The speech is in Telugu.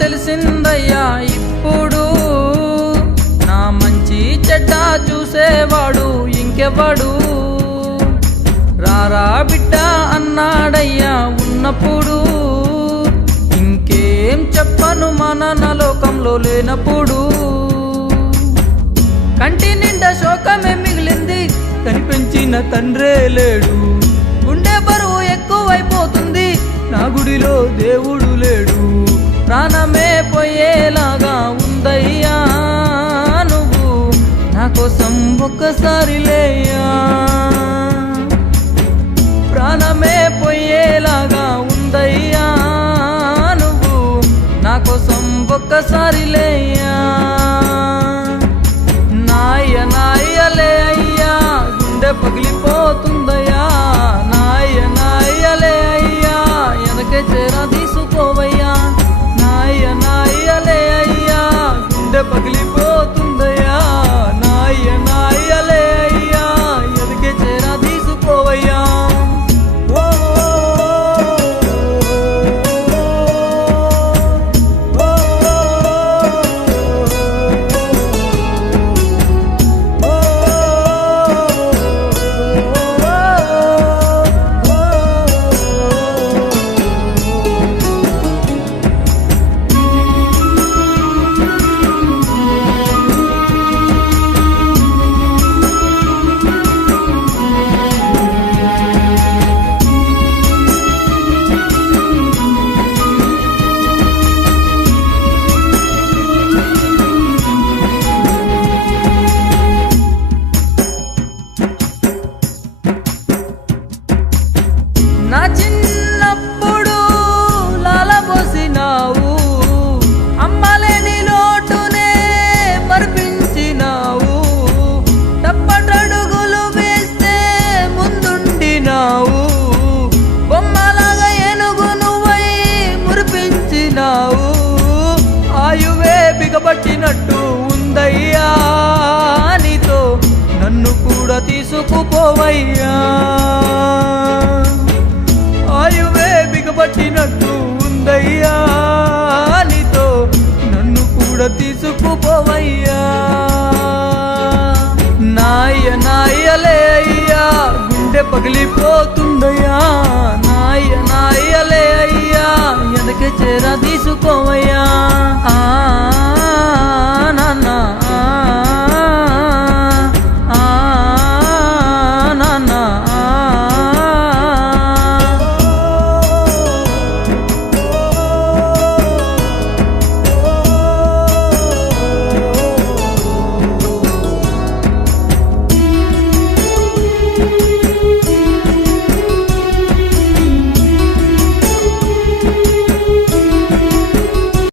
తెలిసిందయ్యా ఇప్పుడు నా మంచి చెడ్డ చూసేవాడు ఇంకెవ్వడు. రారా బిడ్డ అన్నాడయ్యా ఉన్నప్పుడు, ఇంకేం చెప్పను మన లోకంలో లేనప్పుడు. కంటి నిండా శోకమే మిగిలింది, కనిపించిన తండ్రే లేడు. గుండె బరువు ఎక్కువైపోతుంది, నా గుడిలో దేవుడు లేడు. ప్రాణమే పోయేలాగా ఉందయ్యా నువ్వు నా కోసం ఒక్కసారి లేయా. ప్రాణమే పోయేలాగా ఉందయ్యా నువ్వు నా కోసం ఒక్కసారి లేయా. నాయలే అయ్యా గుండె పగిలిపోతుందయ్యా. నాయలే అయ్యా వెనకే చేరా తీసుకోవయ్యా. నాయలే అయ్యా గుండె పగిలిపోతుందయ్యా. నాయలే అయ్యా వెనకే చేరా తీసుకోవయ్యా. నా చిన్నప్పుడు లాలబోసినావు, అమ్మలేని లోటునే మరిపించినావు. తప్పటడుగులు వేస్తే ముందుండినావు, బొమ్మలాగా ఏనుగు నువ్వై మురిపించినావు. ఆయువే బిగబట్టినట్టు ఉందయ్యా నీతో, నన్ను కూడా తీసుకుపోవయ్యా. ఆయువే బిగబట్టినట్టు ఉందయ్యా నీతో, నన్ను కూడా తీసుకుపోవయ్యా. నాయలే అయ్యా గుండె పగిలిపోతుందయ్యా. నాయలే అయ్యా వెనక చేరా తీసుకోవయ్యా.